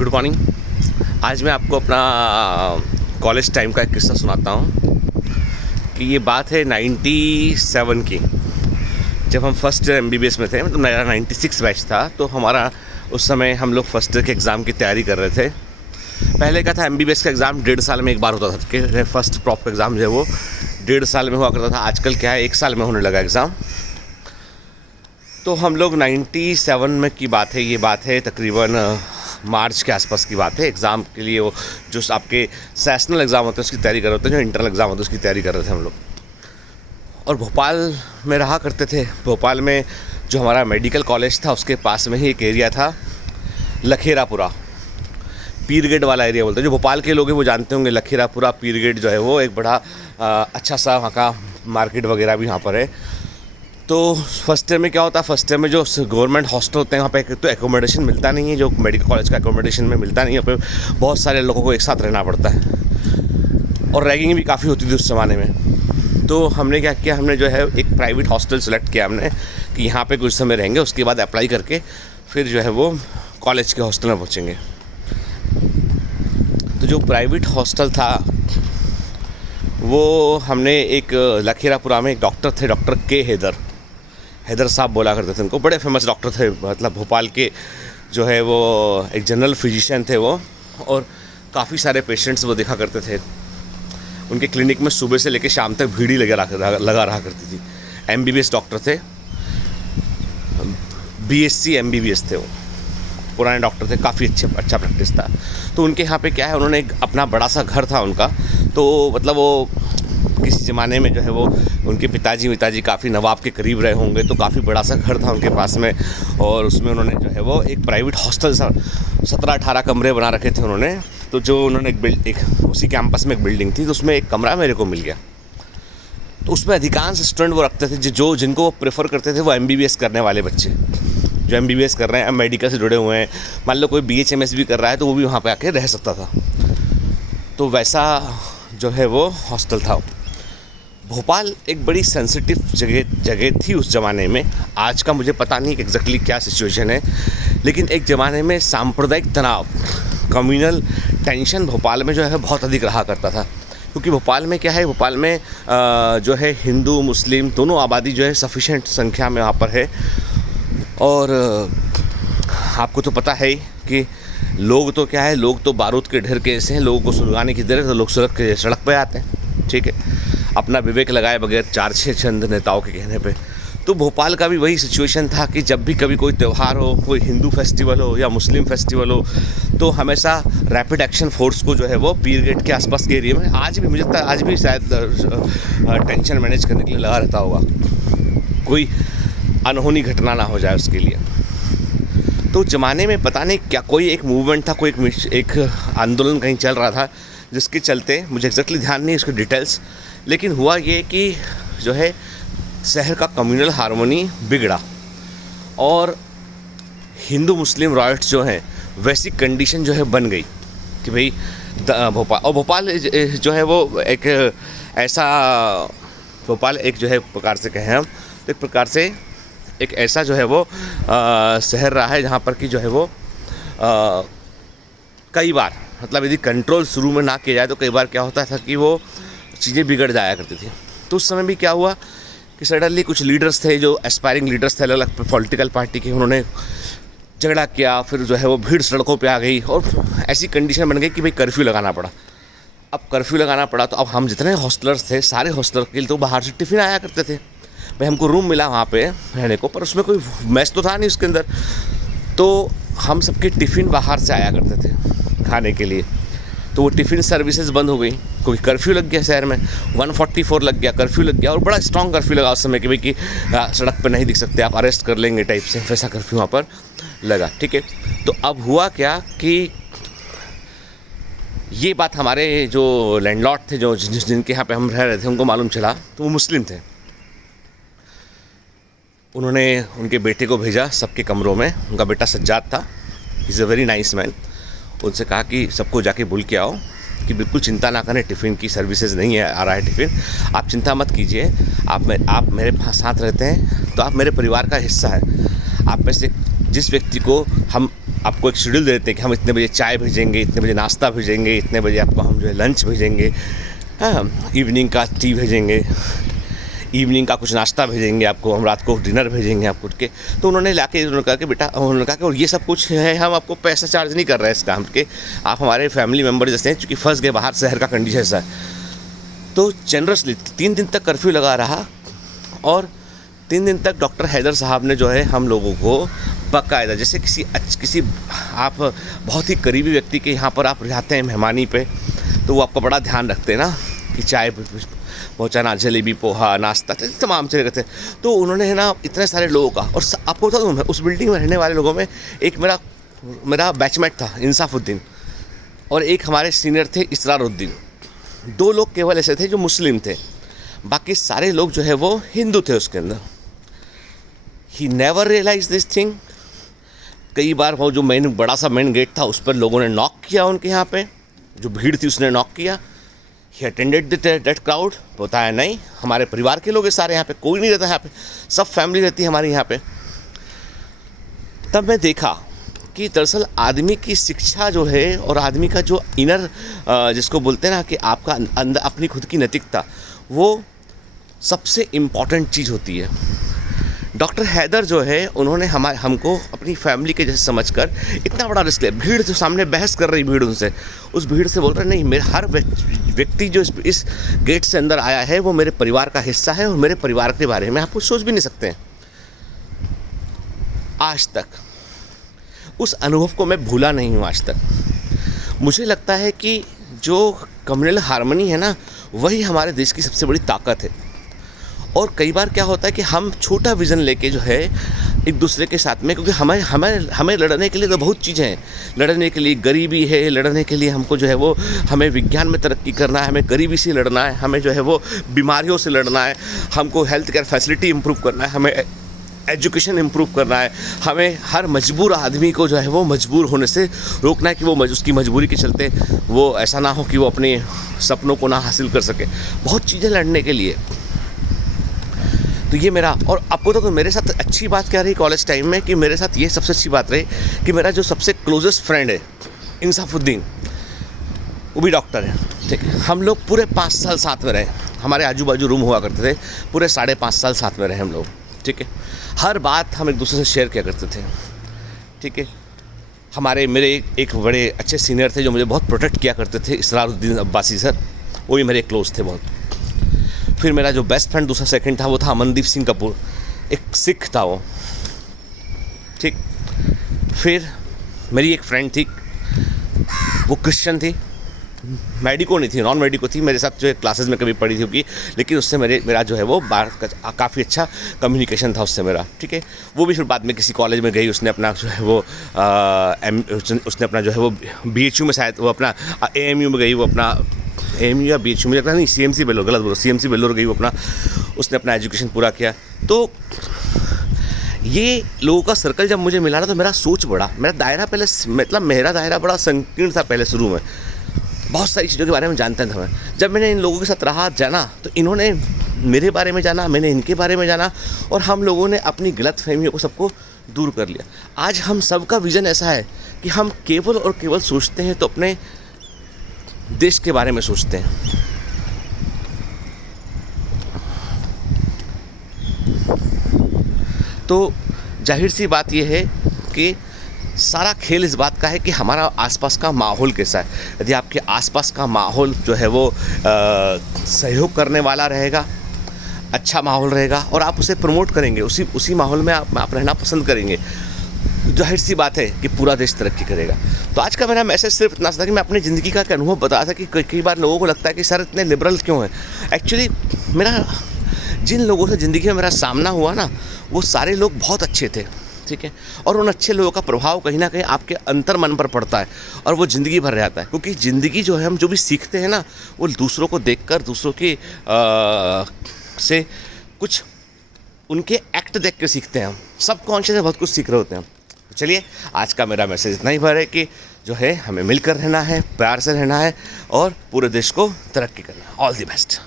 Good morning. आज मैं आपको अपना कॉलेज टाइम का एक किस्सा सुनाता हूँ कि ये बात है 97 की, जब हम फर्स्ट ईयर MBBS में थे। मतलब मेरा 96 बैच था, तो हमारा उस समय हम लोग फर्स्ट ईयर के एग्ज़ाम की तैयारी कर रहे थे। पहले का था MBBS का एग्ज़ाम 1.5 साल में एक बार होता था कि फर्स्ट प्रॉप का एग्ज़ाम जो है वो 1.5 साल में हुआ करता था। आजकल क्या है, 1 साल में होने लगा एग्ज़ाम। तो हम लोग 97 में की बात है, ये बात है तकरीबन मार्च के आसपास की बात है। एग्ज़ाम के लिए वो जो आपके सेशनल एग्ज़ाम होते हैं उसकी तैयारी कर रहे होते हैं, जो इंटरनल एग्ज़ाम होते हैं उसकी तैयारी कर रहे थे हम लोग। और भोपाल में रहा करते थे। भोपाल में जो हमारा मेडिकल कॉलेज था उसके पास में ही एक एरिया था, लखेरापुरा, पीरगेट वाला एरिया बोलते हैं। जो भोपाल के लोग हैं वो जानते होंगे, लखेरापुरा पीरगेट जो है वो एक बड़ा अच्छा सा वहाँ का मार्केट वगैरह भी यहाँ पर है। तो फर्स्ट ईयर में क्या होता है, फर्स्ट ईयर में जो गवर्नमेंट हॉस्टल होते हैं वहाँ पे तो एकोमोडेशन मिलता नहीं है, जो मेडिकल कॉलेज का एकोमोडेशन में मिलता नहीं है। यहाँ पे बहुत सारे लोगों को एक साथ रहना पड़ता है और रैगिंग भी काफ़ी होती थी उस ज़माने में। तो हमने क्या किया, हमने जो है एक प्राइवेट हॉस्टल सेलेक्ट किया हमने कि यहाँ पे कुछ समय रहेंगे, उसके बाद अप्लाई करके फिर जो है वो कॉलेज के हॉस्टल में पहुँचेंगे। तो जो प्राइवेट हॉस्टल था वो हमने एक लखेरापुरा में एक डॉक्टर थे, डॉक्टर के हैदर साहब बोला करते थे उनको। बड़े फेमस डॉक्टर थे, मतलब भोपाल के जो है वो एक जनरल फिजिशियन थे वो, और काफ़ी सारे पेशेंट्स वो देखा करते थे। उनके क्लिनिक में सुबह से लेकर शाम तक भीड़ ही लगा रहा करती थी। MBBS डॉक्टर थे, BSc MBBS थे वो, पुराने डॉक्टर थे, काफ़ी अच्छा प्रैक्टिस था। तो उनके यहाँ पे क्या है, उन्होंने एक अपना बड़ा सा घर था उनका। तो मतलब वो किसी ज़माने में जो है वो उनके पिताजी काफ़ी नवाब के करीब रहे होंगे, तो काफ़ी बड़ा सा घर था उनके पास में। और उसमें उन्होंने जो है वो एक प्राइवेट हॉस्टल 17-18 कमरे बना रखे थे उन्होंने। तो जो उन्होंने एक उसी कैंपस में एक बिल्डिंग थी, तो उसमें एक कमरा मेरे को मिल गया। तो उसमें अधिकांश स्टूडेंट वो रखते थे जिनको वो प्रेफर करते थे, वो MBBS करने वाले बच्चे जो MBBS कर रहे हैं, मेडिकल से जुड़े हुए हैं। मान लो कोई BHMS भी कर रहा है तो वो भी वहाँ पे आके रह सकता था। तो वैसा जो है वो हॉस्टल था। भोपाल एक बड़ी सेंसिटिव जगह थी उस ज़माने में। आज का मुझे पता नहीं कि एग्जैक्टली क्या सिचुएशन है, लेकिन एक ज़माने में सांप्रदायिक तनाव, कम्युनल टेंशन भोपाल में जो है बहुत अधिक रहा करता था। क्योंकि भोपाल में क्या है, भोपाल में जो है हिंदू मुस्लिम दोनों आबादी जो है सफिशेंट संख्या में वहाँ पर है। और आपको तो पता है ही कि लोग तो क्या है, लोग तो बारूद के ढेर के ऐसे हैं, लोगों को सुलगाने की देर है तो लोग सड़क पे आते हैं, ठीक है, अपना विवेक लगाए बगैर 4-6 चंद नेताओं के कहने पे। तो भोपाल का भी वही सिचुएशन था कि जब भी कभी कोई त्यौहार हो, कोई हिंदू फेस्टिवल हो या मुस्लिम फेस्टिवल हो, तो हमेशा रैपिड एक्शन फोर्स को जो है वो पीरगेट के आसपास के एरिया में आज भी मुझे लगता है आज भी शायद टेंशन मैनेज करने के लिए लगा रहता होगा, कोई अनहोनी घटना ना हो जाए उसके लिए। तो ज़माने में पता नहीं क्या कोई एक मूवमेंट था, कोई एक आंदोलन कहीं चल रहा था, जिसके चलते मुझे एग्जैक्टली ध्यान नहीं उसके डिटेल्स, लेकिन हुआ ये कि जो है शहर का कम्युनल हार्मोनी बिगड़ा और हिंदू मुस्लिम रॉयट्स जो हैं वैसी कंडीशन जो है बन गई कि भाई भोपाल जो है वो एक ऐसा, भोपाल एक जो है प्रकार से कहें हम, एक प्रकार से एक ऐसा जो है वो शहर रहा है जहाँ पर कि जो है वो कई बार, मतलब यदि कंट्रोल शुरू में ना किया जाए तो कई बार क्या होता था कि वो चीज़ें बिगड़ जाया करती थी। तो उस समय भी क्या हुआ कि सडनली कुछ लीडर्स थे जो एस्पायरिंग लीडर्स थे अलग अलग पॉलिटिकल पार्टी के, उन्होंने झगड़ा किया, फिर जो है वो भीड़ सड़कों पे आ गई और ऐसी कंडीशन बन गई कि भाई कर्फ्यू लगाना पड़ा। अब कर्फ्यू लगाना पड़ा तो अब हम जितने हॉस्टलर्स थे, सारे हॉस्टलर के लिए तो बाहर से टिफ़िन आया करते थे। भाई हमको रूम मिला वहाँ पे रहने को, पर उसमें कोई मैस तो था नहीं उसके अंदर, तो हम सबके टिफ़िन बाहर से आया करते थे खाने के लिए। तो वो टिफ़िन सर्विसेज बंद हो गई क्योंकि कर्फ्यू लग गया शहर में, 144 लग गया, कर्फ्यू लग गया और बड़ा स्ट्रॉन्ग कर्फ्यू लगा उस समय कि भाई कि सड़क पर नहीं दिख सकते, आप अरेस्ट कर लेंगे टाइप से, वैसा कर्फ्यू वहाँ पर लगा, ठीक है। तो अब हुआ क्या कि ये बात हमारे जो लैंडलॉर्ड थे, जो जिनके यहाँ पे हम रह रहे थे, उनको मालूम चला। तो वो मुस्लिम थे, उन्होंने उनके बेटे को भेजा सबके कमरों में। उनका बेटा सज्जाद था, is a very nice man. उनसे कहा कि सबको जाके बोल के आओ कि बिल्कुल चिंता ना करें, टिफ़िन की सर्विसेज नहीं है, आ रहा है टिफ़िन, आप चिंता मत कीजिए, आप मेरे साथ रहते हैं तो आप मेरे परिवार का हिस्सा है। आप में से जिस व्यक्ति को हम आपको एक शेड्यूल दे देते हैं कि हम इतने बजे चाय भेजेंगे, इतने बजे नाश्ता भेजेंगे, इतने बजे आपको हम जो है लंच भेजेंगे, हाँ, इवनिंग का टी भेजेंगे, इवनिंग का कुछ नाश्ता भेजेंगे आपको, हम रात को डिनर भेजेंगे आपको उठ के। तो उन्होंने ला के उन्होंने कहा कि बेटा, उन्होंने कहा कि और ये सब कुछ है, हम आपको पैसा चार्ज नहीं कर रहे हैं इस काम के, आप हमारे फैमिली मेम्बर जैसे हैं, चूँकि फंस गए बाहर, शहर का कंडीशन ऐसा है। तो जनरसली 3 दिन तक कर्फ्यू लगा रहा और 3 दिन तक डॉक्टर हैदर साहब ने जो है हम लोगों को बाकायदा, जैसे किसी आप बहुत ही करीबी व्यक्ति के यहाँ पर आप रहते हैं मेहमानी पे, तो वो आपका बड़ा ध्यान रखते हैं ना कि चाय पहुँचाना, जलेबी, पोहा, नाश्ता, तमाम चीज़ें करते हैं। तो उन्होंने है ना इतने सारे लोगों का, और आपको बता दूँ, उस बिल्डिंग में रहने वाले लोगों में एक मेरा बैचमेट था इंसाफुद्दीन, और एक हमारे सीनियर थे इसरारुद्दीन। 2 लोग केवल ऐसे थे जो मुस्लिम थे, बाकी सारे लोग जो है वो हिंदू थे उसके अंदर। He never realise this thing. कई बार वो जो बड़ा सा मेन गेट था उस पर लोगों ने नॉक किया, उनके यहाँ पे जो भीड़ थी उसने नॉक किया। ही अटेंडेड दैट क्राउड, बताया नहीं हमारे परिवार के लोग हैं सारे यहाँ पे, कोई नहीं रहता यहाँ पे, सब फैमिली रहती है हमारे यहाँ पे। तब मैं देखा कि दरअसल आदमी की शिक्षा जो है और आदमी का जो इनर जिसको बोलते हैं ना कि आपका अंदर अपनी खुद की नैतिकता, वो सबसे इम्पॉर्टेंट चीज़ होती है। डॉक्टर हैदर जो है उन्होंने हमको अपनी फैमिली के जैसे समझकर इतना बड़ा रिस्क लिया। भीड़ जो सामने बहस कर रही भीड़, उनसे उस भीड़ से बोल रहे नहीं, मेरे हर व्यक्ति जो इस गेट से अंदर आया है वो मेरे परिवार का हिस्सा है और मेरे परिवार के बारे में आप कुछ सोच भी नहीं सकते हैं। आज तक उस अनुभव को मैं भूला नहीं हूँ आज तक। मुझे लगता है कि जो कम्युनल हार्मनी है ना, वही हमारे देश की सबसे बड़ी ताकत है। और कई बार क्या होता है कि हम छोटा विज़न लेके जो है एक दूसरे के साथ में, क्योंकि हमें लड़ने के लिए तो बहुत चीज़ें हैं। लड़ने के लिए गरीबी है, लड़ने के लिए हमको जो है वो हमें विज्ञान में तरक्की करना है, हमें गरीबी से लड़ना है, हमें जो है वो बीमारियों से लड़ना है, हमको हेल्थ केयर फैसिलिटी इम्प्रूव करना है, हमें एजुकेशन इम्प्रूव करना है, हमें हर मजबूर आदमी को जो है वो मजबूर होने से रोकना है कि वो उसकी मजबूरी के चलते वो ऐसा ना हो कि वो अपने सपनों को ना हासिल कर सके। बहुत चीज़ें लड़ने के लिए। तो ये मेरा, और आपको तो मेरे साथ अच्छी बात क्या रही कॉलेज टाइम में कि मेरे साथ ये सबसे अच्छी बात रही कि मेरा जो सबसे क्लोजेस्ट फ्रेंड है इंसाफुद्दीन, वो भी डॉक्टर है, ठीक है। हम लोग पूरे 5 साल साथ में रहे, हमारे आजू बाजू रूम हुआ करते थे, पूरे 5.5 साल साथ में रहे हम लोग, ठीक है। हर बात हम एक दूसरे से शेयर किया करते थे, ठीक है। मेरे एक बड़े अच्छे सीनियर थे जो मुझे बहुत प्रोटेक्ट किया करते थे, इसरारुद्दीन अब्बासी सर, वो भी मेरे क्लोज थे बहुत। फिर मेरा जो बेस्ट फ्रेंड दूसरा सेकंड था वो था अमनदीप सिंह कपूर, एक सिख था वो, ठीक। फिर मेरी एक फ्रेंड थी, वो क्रिश्चियन थी, मेडिको नहीं थी, नॉन मेडिको थी, मेरे साथ जो है क्लासेस में कभी पढ़ी थी होगी, लेकिन उससे मेरा जो है वो काफ़ी अच्छा कम्युनिकेशन था उससे मेरा, ठीक है। वो भी फिर बाद में किसी कॉलेज में गई, उसने अपना जो है वो उसने अपना जो है वो BHU में, शायद वो अपना AMU में गई, वो अपना AMU या BHU में लगता नहीं, CMC बेल्लोर, गलत बोलो, CMC बेल्लोर गई वो उसने अपना एजुकेशन पूरा किया। तो ये लोगों का सर्कल जब मुझे मिला ना तो मेरा सोच बढ़ा, मेरा दायरा पहले, मतलब मेरा दायरा बड़ा संकीर्ण था पहले शुरू में, बहुत सारी चीज़ों के बारे में जानता था मैं। जब मैंने इन लोगों के साथ रहा, जाना, तो इन्होंने मेरे बारे में जाना, मैंने इनके बारे में जाना, और हम लोगों ने अपनी गलत फहमियों को सबको दूर कर लिया। आज हम सबका विज़न ऐसा है कि हम केवल और केवल सोचते हैं तो अपने देश के बारे में सोचते हैं। तो जाहिर सी बात यह है कि सारा खेल इस बात का है कि हमारा आसपास का माहौल कैसा है। यदि आपके आसपास का माहौल जो है वो सहयोग करने वाला रहेगा, अच्छा माहौल रहेगा, और आप उसे प्रमोट करेंगे, उसी माहौल में आप रहना पसंद करेंगे, जाहिर सी बात है कि पूरा देश तरक्की करेगा। तो आज का मेरा मैसेज सिर्फ इतना था कि मैं अपनी ज़िंदगी का अनुभव बता था कि कई बार लोगों को लगता है कि सर इतने लिबरल क्यों हैं। एक्चुअली मेरा जिन लोगों से ज़िंदगी में मेरा सामना हुआ ना, वो सारे लोग बहुत अच्छे थे, ठीक है। और उन अच्छे लोगों का प्रभाव कहीं ना कहीं आपके अंतर मन पर पड़ता है और वो ज़िंदगी भर रहता है, क्योंकि ज़िंदगी जो है, हम जो भी सीखते हैं ना, वो दूसरों को देखकर, दूसरों के से कुछ उनके एक्ट देख कर सीखते हैं। हम सबकॉन्शियस में बहुत कुछ सीख रहे होते हैं। चलिए, आज का मेरा मैसेज इतना ही भर है कि जो है हमें मिलकर रहना है, प्यार से रहना है और पूरे देश को तरक्की करना है। All the best.